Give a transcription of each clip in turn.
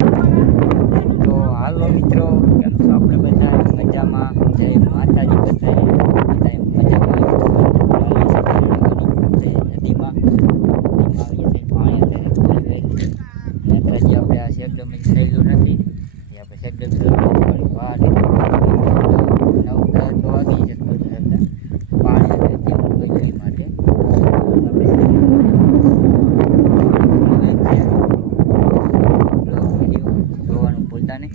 તો હાલો મિત્રો, કેમ છો આપણે બધા મજામાં? જય માતાજી બધાએ મજામાં. નદીમાં આવીએ છીએ પાણી અત્યારે અને હજી આપણે આ એકદમ સહેલું નથી. આપણે એકદમ થોડી વાર 9-10 તો વાગી છે પાણી અત્યારે માટે ભૂલતા નહીં.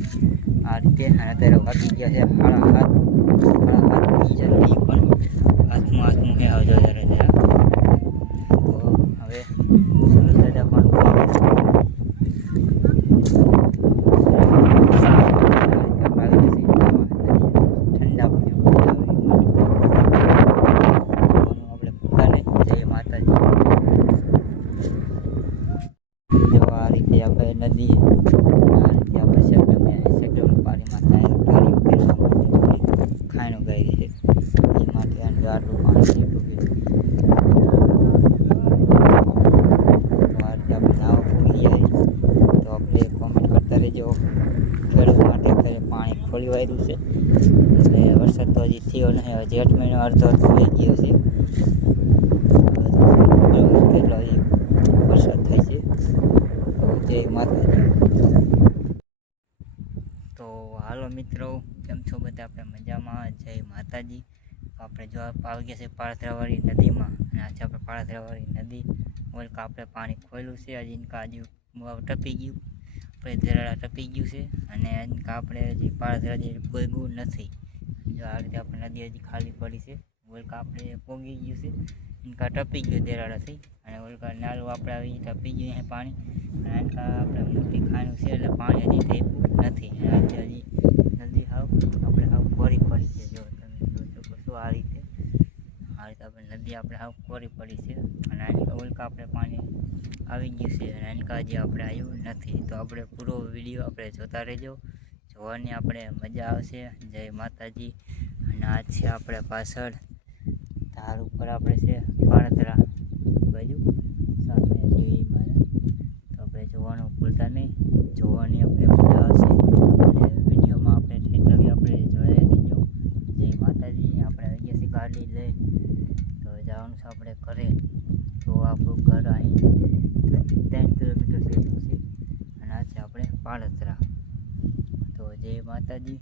આ રીતે અત્યારે વાગી ગયા છે 7:30. જલ્દી પણ હાથમાં હે આવજો ત્યારે જરા. તો હવે સરસ દાદા પણ ઠંડા આપણે પોતાને જય માતાજી. જો આ રીતે આપણે નદી આપણે સેક્ટરનું પાણીમાં ખાયણું કરી છે એ માટે આટલું પાણી છે એટલું આપણે નાવા પૂરી જાય તો આપણે કોમેન્ટ કરતા રહેજો. ખેડૂત માટે અત્યારે પાણી ખોલી વાળ્યું છે એટલે વરસાદ તો હજી થયો નહીં. હજી 8 મહિનો અડધો થઈ ગયો છે. કેટલો હજી વરસાદ થાય છે. જય માતાજી. તો હાલો મિત્રો, કેમ છો બધા? આપણે મજામાં. જય માતાજી. આપણે જો આવી ગયા છે પાળતરાવાળી નદીમાં અને આજે આપણે પાળતરાવાળી નદી ઓલકા આપણે પાણી ખોલ્યું છે. હજી ઇનકા હજી ટપી ગયું, આપણે ધરાડા ટપી ગયું છે અને ઇનકા આપણે હજી પાળતરા પોગ્યું નથી. જો આ રીતે આપણે નદી હજી ખાલી પડી છે. ઓલકા આપણે પોગી ગયું છે, ઇનકા ટપી ગયું ધરાડાથી અને ઓલકા નાલું આપણે આવી ટપી ગયું છે પાણી અને ઇનકા આપણે મોટી ખાનું છે એટલે પાણી હજી થયું નથી. હજી નદી આપણે કોરી પડી છે. જો તમે જોઈ શકો છો આ રીતે આપણે નદી આપણે કોરી પડી છે અને ઓલકા આપણે પાણી આવી ગયું છે અને એનકા હજી આપણે આવ્યું નથી. તો આપણે પૂરો વિડીયો આપણે જોતા રહેજો, જોવાની આપણે મજા આવશે. જય માતાજી. અને આ છે આપણે પાછળ ધાર ઉપર આપણે છે પાળતરા બાજુ સામે જેવી મારે. તો આપણે જોવાનું ભૂલતા નહીં, જોવાની આપણે મજા આવશે અને વિડીયોમાં આપણે ઠેઠ આપણે જોડાઈ રહીજો. જય માતાજી. આપણે આવી ગયા છીએ ગાડી લઈ તો જવાનું છે આપણે ઘરે. તો આપણું ઘર અહીં 3 કિલોમીટર જેટલું છે અને આ છે આપણે પાળતરા. તો જય માતાજી.